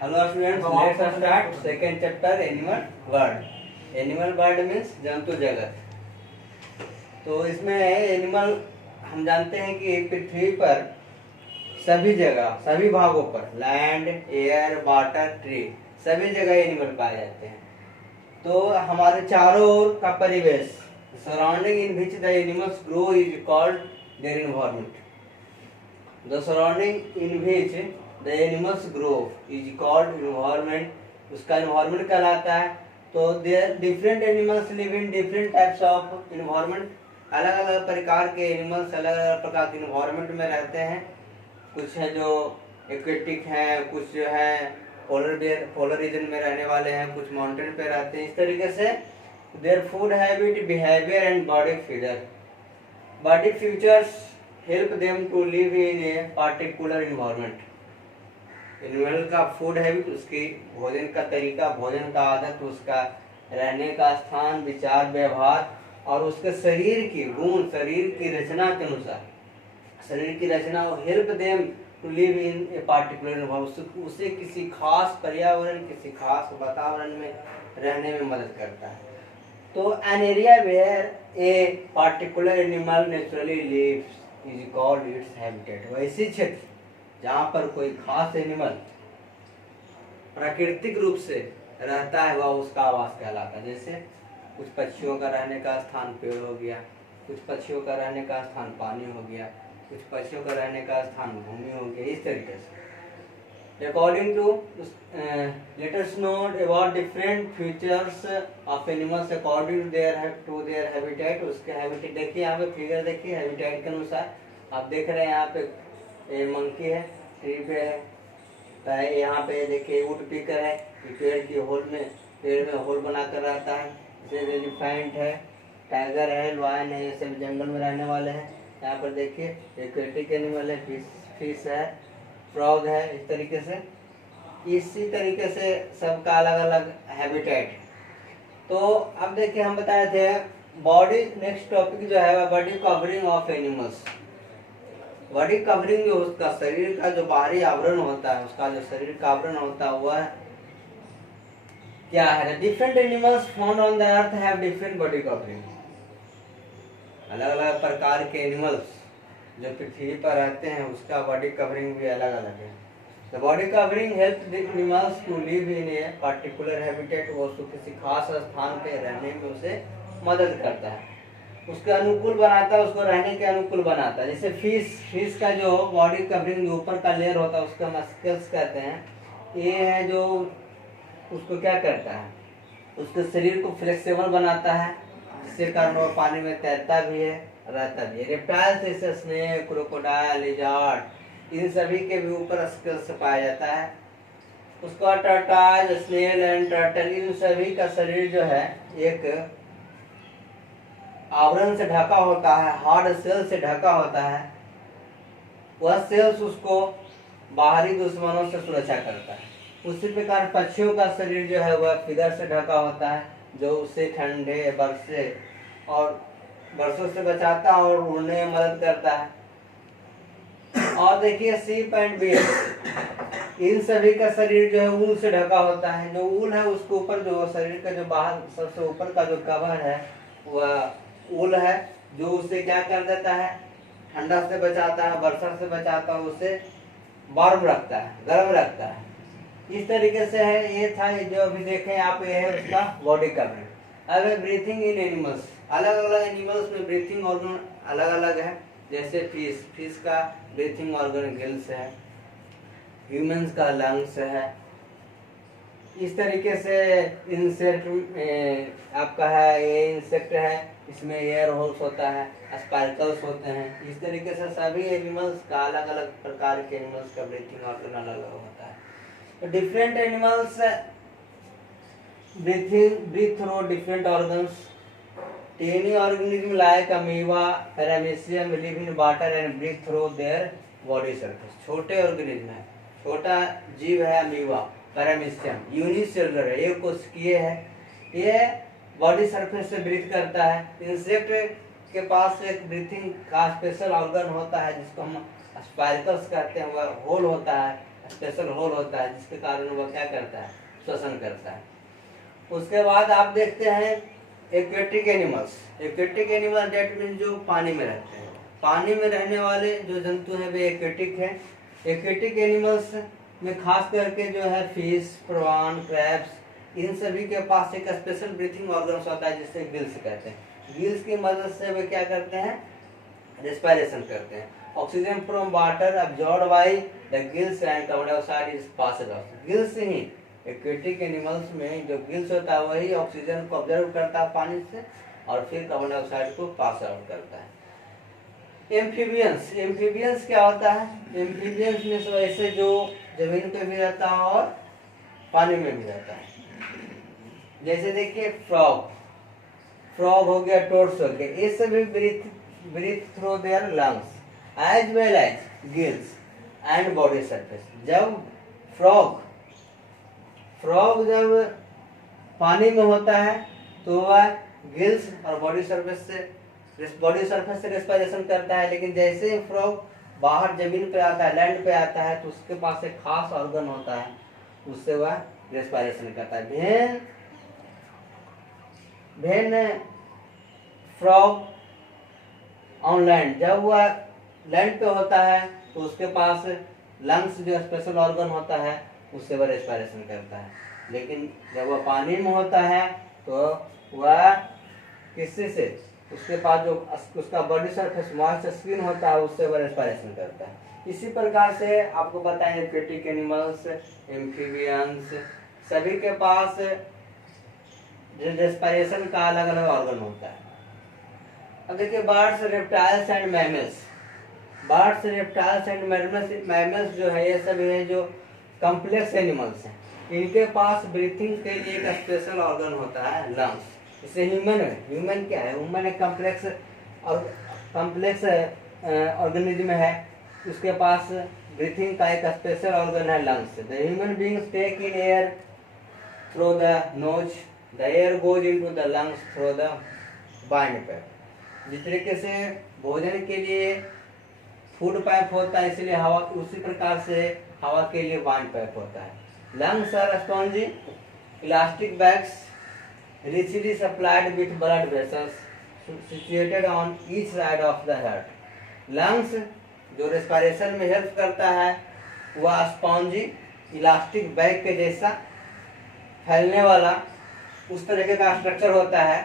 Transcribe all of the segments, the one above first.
Hello students, let's start second chapter animal world. Animal world means जंतु जगत। तो इसमें एनिमल हम जानते हैं कि पृथ्वी पर सभी जगह सभी भागों पर लैंड, एयर, वाटर, ट्री सभी जगह एनिमल पाए जाते हैं। तो हमारे चारों ओर का परिवेश surrounding in which the animals grow is called their environment. The surrounding in which the animals grow is called environment, उसका इन्वायरमेंट कहलाता है। तो there different animals live in different types of environment. अलग अलग प्रकार के एनिमल्स अलग अलग प्रकार के इन्वायरमेंट में रहते हैं। कुछ है जो एक्वेटिक हैं, कुछ जो है पोलर रीजन में रहने वाले हैं, कुछ माउंटेन पे रहते हैं। इस तरीके से their food habit, behaviour and body feature body features help them to live in a particular environment. Animal का फूड हैबिट, उसकी भोजन का तरीका, भोजन का आदत, उसका रहने का स्थान, विचार, व्यवहार और उसके शरीर की गुण, शरीर की रचना के अनुसार शरीर की रचना help them to live in a particular environment, उसे किसी खास पर्यावरण, किसी खास वातावरण में रहने में मदद करता है। तो an area where a particular animal naturally lives is called its habitat. वैसी क्षेत्र जहाँ पर कोई खास एनिमल प्राकृतिक रूप से रहता है वह उसका आवास कहलाता है। जैसे कुछ पक्षियों का रहने का स्थान पेड़ हो गया, कुछ पक्षियों का रहने का स्थान पानी हो गया, कुछ पक्षियों का रहने का स्थान भूमि हो गया। इस तरीके से according to let us know about different features of animals according to their habitat. उसके हैबिटेट देखिए, यहाँ पे फिगर देखिए, हैबिटेट के अनुसार आप देख रहे हैं। यहाँ पे ये मंकी है, ट्री पे है, यहाँ पे देखिए वुड पिकर है, पेड़ की होल में, पेड़ में होल बनाकर रहता है। जैसे एलिफेंट है, टाइगर है, लॉयन है, ये सब जंगल में रहने वाले हैं। यहाँ पर देखिए एक्वेटिक एनिमल है, फिश है, फ्रॉग है। इस तरीके से इसी तरीके से सबका अलग अलग हैबिटेट। तो अब देखिए हम बताए थे बॉडी, नेक्स्ट टॉपिक जो है वह body covering of animals. Body covering जो उसका शरीर का जो बाहरी आवरण होता है, उसका जो शरीर का आवरण होता है वह क्या है। Different animals found on the earth have different body covering. अलग अलग प्रकार के एनिमल्स जो पृथ्वी पर रहते हैं उसका बॉडी कवरिंग भी अलग अलग है। The body covering help animals to live in a particular habitat. वो किसी खास स्थान पे रहने में उसे मदद करता है, उसके अनुकूल बनाता है, उसको रहने के अनुकूल बनाता है। जैसे फिश का जो बॉडी कवरिंग जो ऊपर का लेयर होता है उसका मस्कल्स कहते हैं। ये है जो उसको क्या करता है, उसके शरीर को फ्लेक्सिबल बनाता है, जिसके कारण वो पानी में तैरता भी है, रहता भी है। रेप्टाइल्स जैसे स्नेक, क्रोकोडाइल, लिजर्ड, इन सभी के भी ऊपर स्केल्स पाया जाता है। उसका टर्टल, स्नेल एंड टर्टल, इन सभी का शरीर जो है एक आवरण से ढका होता है, हार्ड सेल से ढका होता है। वह सेल्स उसको बाहरी दुश्मनों से सुरक्षा करता है। उसी प्रकार पक्षियों का शरीर जो है वह फिदर से ढका होता है, जो उसे ठंडे, बरसों से बचाता है और उड़ने में मदद करता है। और देखिए सीप एंड बील, इन सभी का शरीर जो है ऊन से ढका होता है। जो ऊन है उसके ऊपर जो शरीर का जो बाहर सबसे ऊपर का जो कवर है वह ऊल है, जो उसे क्या कर देता है, ठंडा से बचाता है, वर्षा से बचाता है, उसे वार्म रखता है, गर्म रखता है। इस तरीके से है। ये था जो अभी देखें आप, ये है उसका बॉडी कवरिंग। अब ब्रीथिंग इन एनिमल्स, अलग अलग एनिमल्स में ब्रीथिंग ऑर्गन अलग अलग है। जैसे फिश का ब्रीथिंग ऑर्गन गिल्स है, ह्यूमंस का लंग्स है। इस तरीके से इंसेक्ट आपका है, ये इंसेक्ट है, इसमें एयर होल्स होता है, स्पाइकल्स होते हैं। इस तरीके से सभी एनिमल्स का अलग अलग प्रकार के एनिमल्स का ब्रीथिंग ऑर्गन अलग अलग होता है। तो different animals breathe through different organs. Tiny organism like amoeba, paramecium live in water and breathe through their body surface. छोटे ऑर्गेनिज्म है, छोटा जीव है अमीबा, पैरामीशियम यूनिसेलुलर है, एक कोशिकीय है, ये बॉडी सरफेस से ब्रीथ करता है। इंसेक्ट के पास एक ब्रीथिंग का स्पेशल ऑर्गन होता है जिसको हम स्पाइकल्स कहते हैं, वह होल होता है, स्पेशल होल होता है जिसके कारण वह क्या करता है, श्वसन करता है। उसके बाद आप देखते हैं aquatic animals. Aquatic animal that mean जो पानी में रहते हैं, पानी में रहने वाले जो जंतु हैं वे एक्वेटिक हैं। एक्वेटिक एनिमल्स में खास करके जो है फिश, प्रॉन, क्रैब्स, इन सभी के पास एक स्पेशल ब्रीथिंग ऑर्गन्स होता है जिससे गिल्स कहते हैं। गिल्स की मदद से वे क्या करते हैं, रेस्पिरेशन करते हैं। Oxygen from water absorbed by the gills and carbon dioxide is passed out. Gills he aquatic animals में जो गिल्स होता है वही ऑक्सीजन को ऑब्जर्व करता है पानी से और फिर कार्बन डाइऑक्साइड को पास आउट करता है। एम्फीबियंस, एम्फीबियंस क्या होता है, एम्फीबियंस में तो ऐसे जो जमीन पे भी रहता है और पानी में भी रहता है। जैसे देखिए फ्रॉग, फ्रॉग हो गया, टोड्स हो गया, ये सभी breathe through their lungs as well as gills and body surface. जब फ्रॉग जब पानी में होता है तो वह गिल्स और बॉडी सरफेस से रेस्पिरेशन करता है, लेकिन जैसे फ्रॉग बाहर जमीन पे आता है, लैंड पे आता है, तो उसके पास एक खास ऑर्गन होता है, उससे वह रेस्पिरेशन करता है। व्हेन फ्रॉग ऑन लैंड, जब वह लैंड पे होता है तो उसके पास लंग्स जो स्पेशल ऑर्गन होता है उससे वह रेस्पिरेशन करता है, लेकिन जब वह पानी में होता है तो वह किसी से, उसके पास जो उसका बॉडी सरफेस मॉइस्ट स्किन होता है उससे वह रेस्पिरेशन करता है। इसी प्रकार से आपको बताएं एक्वेटिक एनिमल्स, एम्फीबियंस, सभी के पास रेस्पिरेशन का अलग अलग ऑर्गन होता है। अब देखिए birds, reptiles and mammals. Birds, reptiles and mammals जो है ये सभी है जो कॉम्प्लेक्स एनिमल्स हैं। इनके पास ब्रीथिंग के लिए एक स्पेशल ऑर्गन होता है लंग्स। जैसे ह्यूमन क्या है, ह्यूमन एक कॉम्प्लेक्स ऑर्गेनिज्म है, उसके पास ब्रीथिंग का एक स्पेशल ऑर्गन है lungs. The human beings take in air through the nose, the air goes into the lungs through the wind pipe. जिस तरीके से भोजन के लिए फूड पाइप होता है इसलिए हवा, उसी प्रकार से हवा के लिए वाइंड पाइप होता है। Lungs are spongy elastic bags richly supplied with blood vessels situated on each side of the heart. Lungs जो रेस्पिरेशन में हेल्प करता है वह स्पॉन्जी इलास्टिक बैग के जैसा फैलने वाला उस तरह का स्ट्रक्चर होता है।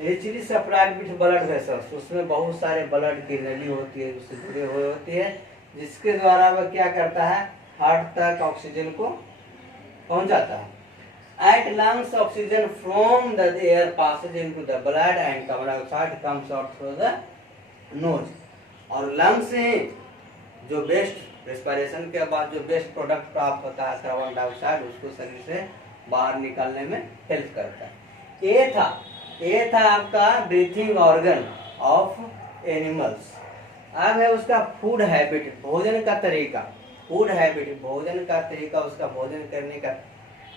Richly supplied with blood vessels, उसमें बहुत सारे ब्लड की नली होती है उससे जुड़े हुए होती है, जिसके द्वारा वह क्या करता है, हार्ट तक ऑक्सीजन को पहुंचाता है। At lungs, oxygen from the air passes into the blood and carbon dioxide comes out through the nose. और लंग्स से जो बेस्ट रेस्पिरेशन के बाद जो बेस्ट प्रोडक्ट प्राप्त होता है कार्बन डाइऑक्साइड, उसको शरीर से बाहर निकालने में हेल्प करता है। ये था आपका ब्रीथिंग ऑर्गन ऑफ एनिमल्स। अब है उसका फूड हैबिट, भोजन का तरीका। फूड हैबिट, भोजन का तरीका, उसका भोजन करने का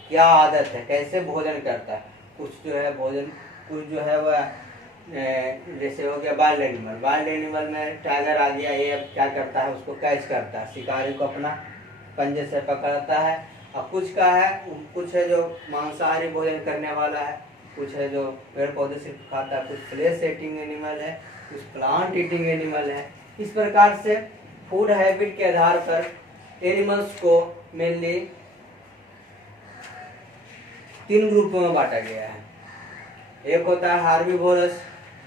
क्या आदत है, कैसे भोजन करता है। कुछ जो है भोजन, कुछ जो है वह जैसे हो गया वाइल्ड एनिमल। वाइल्ड एनिमल में टाइगर आ गया, ये क्या करता है, उसको कैच करता है, शिकारी को अपना पंजे से पकड़ता है। और कुछ है जो मांसाहारी भोजन करने वाला है, कुछ है जो पेड़ पौधे सिर्फ खाता है, कुछ फ्लैश ईटिंग एनिमल है, कुछ प्लांट ईटिंग एनिमल है। इस प्रकार से फूड हैबिट के आधार पर एनिमल्स को मेनली 3 ग्रुपों में बांटा गया है। एक होता है हार्बीवोरस,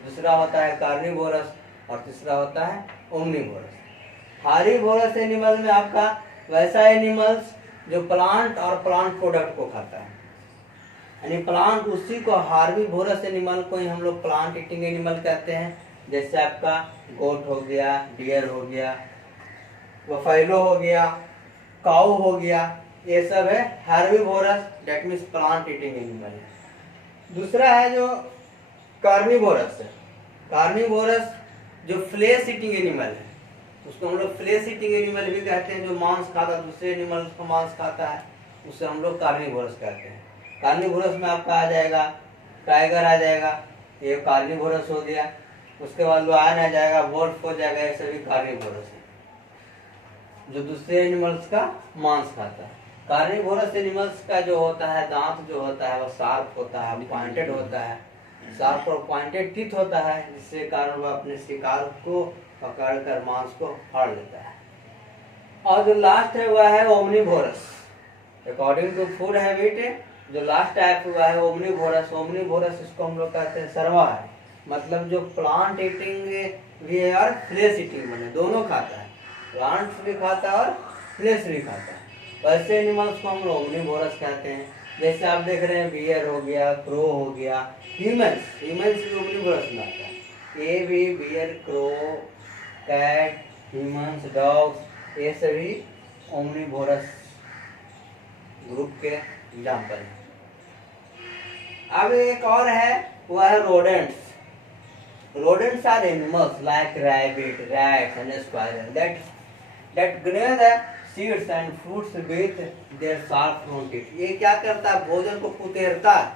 दूसरा होता है कार्निवोरस और तीसरा होता है ओमनीवोरस। हार्बीवोरस एनिमल में आपका वैसा एनिमल्स जो प्लांट और प्लांट प्रोडक्ट को खाता है, यानी प्लांट, उसी को हार्बीवोरस एनिमल को ही हम लोग प्लांट ईटिंग एनिमल कहते हैं। जैसे आपका गोट हो गया, डियर हो गया, बफेलो हो गया, काऊ हो गया, ये सब है herbivores, that means plant eating animal है। दूसरा है जो कार्निवोरस है। कार्निवोरस जो फ्लैश ईटिंग एनिमल है, उसको हम लोग फ्लैश ईटिंग एनिमल भी कहते हैं। जो मांस खाता है, दूसरे एनिमल्स को मांस खाता है, उसे हम लोग कार्निवोरस कहते हैं। कार्निवोरस में आपका आ जाएगा टाइगर आ जाएगा, ये कार्निवोरस हो गया। उसके बाद लायन आ जाएगा, वोल्फ हो जाएगा, ये सभी कार्निवोरस है। जो दूसरे एनिमल्स का मांस खाता है। कार्निवोरस एनिमल्स का जो होता है दांत जो होता है वो शार्प होता है, पॉइंटेड होता है, शार्प और पॉइंटेड टीथ होता है, जिससे कारण वह अपने शिकार को पकड़कर मांस को फाड़ लेता है। और जो लास्ट है वह है omnivorous. According to food habit जो लास्ट टाइप हुआ है ओमनीवोरस। ओमनीवोरस इसको हम लोग कहते हैं सर्वाहारी, मतलब जो प्लांट ईटिंग भी है और फ्लेश ईटिंग बने दोनों खाता है, प्लांट्स भी खाता है और फ्लेश भी खाता है। वैसे एनिमल्स को हम लोग ओमनीवोरस कहते हैं। जैसे आप देख रहे हैं बियर हो गया, क्रो हो गया, ह्यूमंस भी ओमनीवोरस में आता है। ये भी bear, crow, cat, humans, dogs ये सभी ओमनीवोरस ग्रुप के एग्जाम्पल हैं। अब एक और है वह है rodents. Rodents are animals like rabbit, rats, and squirrel that gnaw the seeds and fruits with their sharp front teeth. ये क्या करता है? भोजन को कुतेरता है,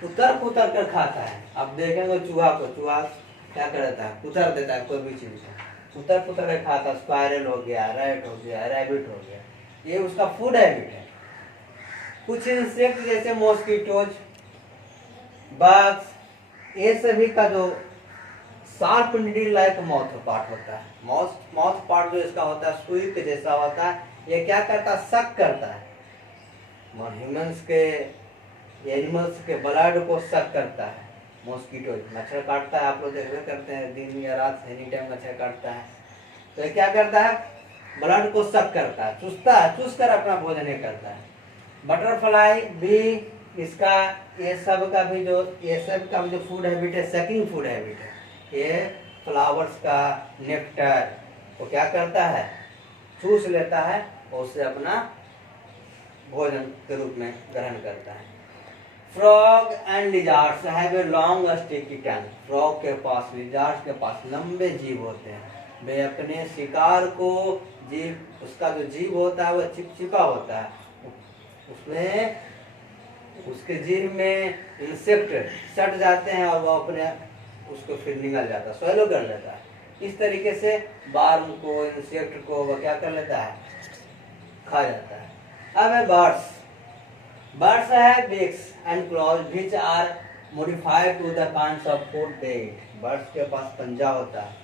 कुतर कुतर कर खाता है। अब देखेंगे चूहा को, चूहा क्या करता है? कुतर देता है कोई भी चीज को, कुतर कुतर कर खाता। स्क्वायरल हो गया, रैट हो गया, रैबिट हो गया, ये उसका फूड हैबिट है। कुछ इंसेक्ट जैसे मॉस्किटोज, बग्स, ये सभी का जो sharp needle like mouth part होता है, माउथ पार्ट जो इसका होता है सुई के जैसा होता है, ये क्या करता है? सक करता है। ह्यूमंस के एनिमल्स के ब्लड को सक करता है। मॉस्किटो मच्छर काटता है, आप लोग देखते करते हैं दिन या रात एनी टाइम मच्छर काटता है, तो ये क्या करता है? ब्लड को सक करता है, चूसता है, चूस कर अपना भोजन ये करता है। बटरफ्लाई भी इसका ये सब का भी जो फूड हैबिट है सकिंग फूड हैबिट है। ये फ्लावर्स का नेक्टर वो क्या करता है? चूस लेता है और उसे अपना भोजन के रूप में ग्रहण करता है। Frog and lizards have a long sticky tongue. Frog के पास, लिजार्ड्स के पास लंबे जीभ होते हैं। वे अपने शिकार को जीभ, उसका जो जीभ होता है वह चिपचिपा होता है, उसमें उसके जीभ में इंसेक्ट सट जाते हैं और वो अपने उसको फिर निगल जाता है, स्वैलो कर लेता है। इस तरीके से बार्म को, इंसेक्ट को वो क्या कर लेता है? खा जाता है। अब है birds. Birds have beaks and claws which are modified to the kinds of food they eat. Birds के पास पंजा होता है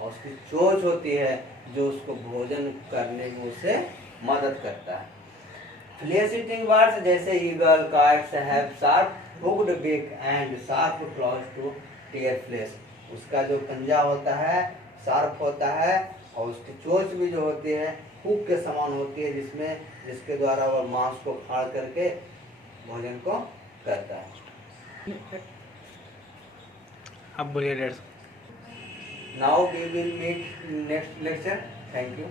और उसकी चोंच होती है जो उसको भोजन करने में उसे मदद करता है। फ्लेश ईटिंग बर्ड्स जैसे eagle, kites have sharp hooked beak and sharp claws to tear flesh. उसका जो पंजा होता है शार्प होता है और उसकी चोंच भी जो होती है हुक के समान होती है, जिसके द्वारा वह मांस को फाड़ करके भोजन को करता है। अब बोलिए डेढ़। Now we will meet next lecture. Thank you.